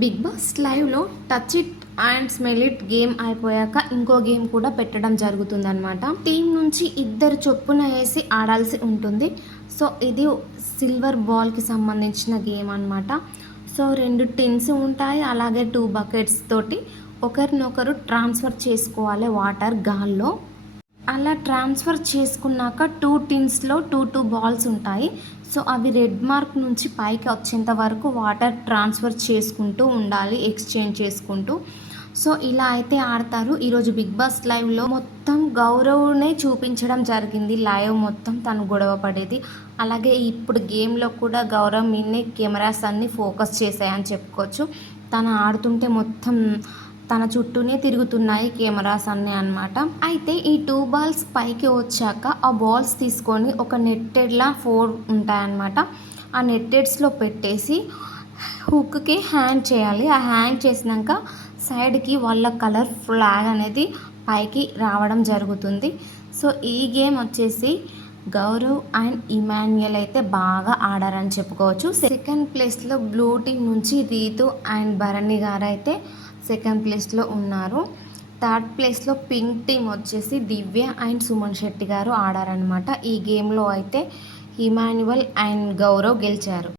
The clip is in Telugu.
బిగ్ బాస్ లైవ్లో touch it and smell it game అయిపోయాక ఇంకో గేమ్ కూడా పెట్టడం జరుగుతుందన్నమాట. టీం నుంచి ఇద్దరు చొప్పున వేసి ఆడాల్సి ఉంటుంది. సో ఇది సిల్వర్ బాల్కి సంబంధించిన గేమ్ అనమాట సో రెండు టిన్స్ ఉంటాయి. అలాగే టూ బకెట్స్ తోటి ఒకరినొకరు ట్రాన్స్ఫర్ చేసుకోవాలి వాటర్ గాల్లో. అలా ట్రాన్స్ఫర్ చేసుకున్నాక టూ టిన్స్లో టూ టూ బాల్స్ ఉంటాయి. సో అవి రెడ్ మార్క్ నుంచి పైకి వచ్చేంత వరకు వాటర్ ట్రాన్స్ఫర్ చేసుకుంటూ ఉండాలి ఎక్స్చేంజ్ చేసుకుంటూ. సో ఇలా అయితే ఆడతారు. ఈరోజు బిగ్ బాస్ లైవ్లో మొత్తం గౌరవ్నే చూపించడం జరిగింది. లైవ్ మొత్తం తను గొడవ పడేది. అలాగే ఇప్పుడు గేమ్లో కూడా గౌరవ్ మీదనే కెమెరాస్ అన్నీ ఫోకస్ చేశాయని చెప్పుకోవచ్చు. తను ఆడుతుంటే మొత్తం తన చుట్టూనే తిరుగుతున్నాయి కెమెరాస్ అన్నీ అనమాట అయితే ఈ టూ బాల్స్ పైకి వచ్చాక ఆ బాల్స్ తీసుకొని ఒక నెట్టెడ్లా ఫోర్ ఉంటాయన్నమాట. ఆ నెట్టెడ్స్లో పెట్టేసి హుక్కి హ్యాంగ్ చేయాలి. ఆ హ్యాంగ్ చేసినాక సైడ్కి వాళ్ళ కలర్ ఫ్లాగ్ అనేది పైకి రావడం జరుగుతుంది. సో ఈ గేమ్ వచ్చేసి గౌరవ్ అండ్ ఇమాన్యుయల్ అయితే బాగా ఆడారని చెప్పుకోవచ్చు. సెకండ్ ప్లేస్లో బ్లూ టీం నుంచి రీతు అండ్ భరణి గారు అయితే సెకండ్ ప్లేస్లో ఉన్నారు. థర్డ్ ప్లేస్లో పింక్ టీం వచ్చేసి దివ్య అండ్ సుమన్ శెట్టి గారు ఆడారనమాట ఈ గేమ్లో అయితే ఇమాన్యువల్ అండ్ గౌరవ్ గెలిచారు.